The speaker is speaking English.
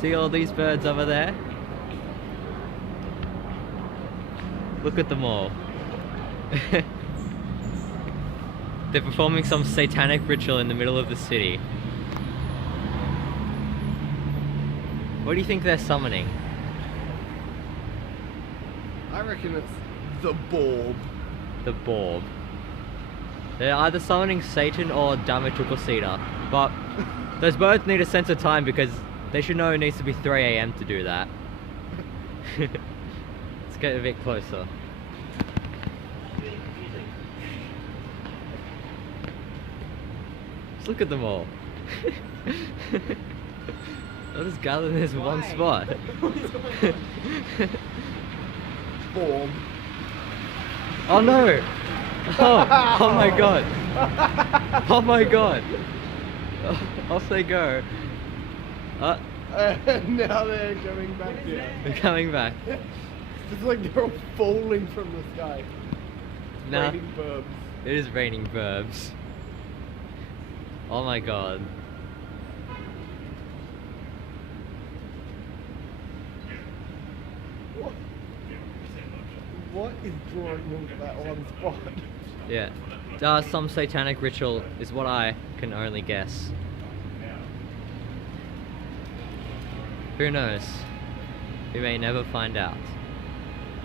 See all these birds over there? Look at them all. They're performing some satanic ritual in the middle of the city. What do you think they're summoning? I reckon it's the Borb. The Borb. They're either summoning Satan or Dhammatukasita, but those birds need a sense of time because they should know it needs to be 3 AM to do that. Let's get a bit closer. Just look at them all. They'll just gather in this one spot. Borb. Oh no! Oh my god! Oh my god! Off they go. Now they're coming back here. They're coming back. It's like they're all falling from the sky. Nah, Raining burbs. it is raining verbs. Oh my god. What is drawing them to that one spot? Yeah. Some satanic ritual is what I can only guess. Who knows? We may never find out.